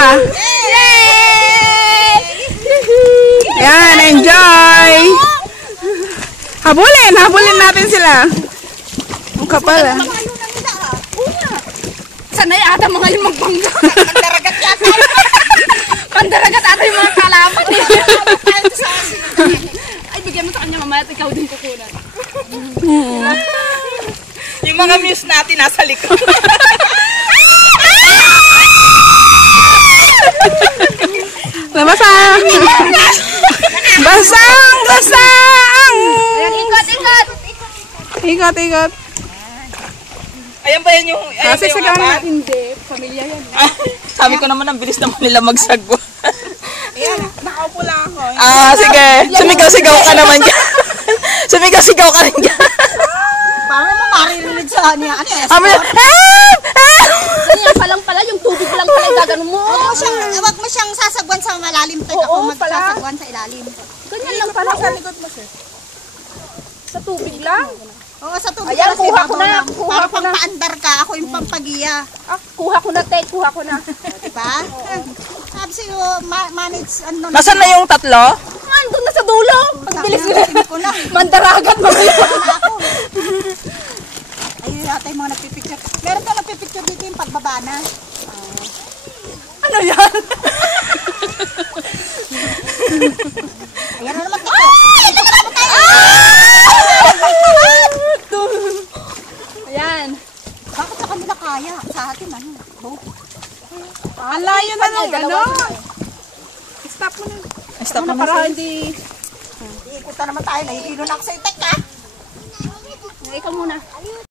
Yay! Yan, enjoy! Habulin natin sila. Ang kapal ah. Sanay ata mga yung magpangga. Pandaragat yata. Pandaragat ata yung mga kalaman. Ay, bigyan mo sa kanya mamaya at ikaw din kukunan. Yung mga muse natin nasa likod. Basang! Basang! Ayan, ikot. Ikot. Ayan ba yan yung... Ayan Kasi ba yung sigaw apat? na. Hindi, pamilya yan. Sabi ko naman, ang bilis naman nila magsagwa. Ayan, nakaupo lang ako. Sige. Sumigaw-sigaw ka naman dyan. Sumigaw-sigaw ka rin dyan. Para mo maririnig sa niya. Ano yan? Amin, Ganyan pa lang pala, yung tubig lang pala gaganon mo. Wag mo siyang sasagwan sa malalim. Ako magsasagwan sa ilalim. Ganyan lang pala. Sa likod mo, sir. Sa tubig lang. Oo, sa tubig. Ayan, kasi kuha ko babaw na, lang. kuha Para ko na. pang paandar ka, ako yung pampagiya. Kuha ko na, kuha ko na. Diba? Sabi sa'yo, manage, ano. Nasaan na yung tatlo? Andun na sa dulo. Pagbilis ko na. Mandaragat mamaya. Ayun yata yung mga nagpipicture. Meron ka nagpipicture dito yung pagbaba na. Ano yan? Ayan na naman tayo. Ito na naman tayo. Ayan. Bakit sa kanila kaya? Sa atin, ano? Boat. Ang layo na nung ano. Stop mo na. Stop mo na. Para hindi... Iikot na naman tayo. Nahihilo na ako sa'yo. Tek ka. Ikaw muna.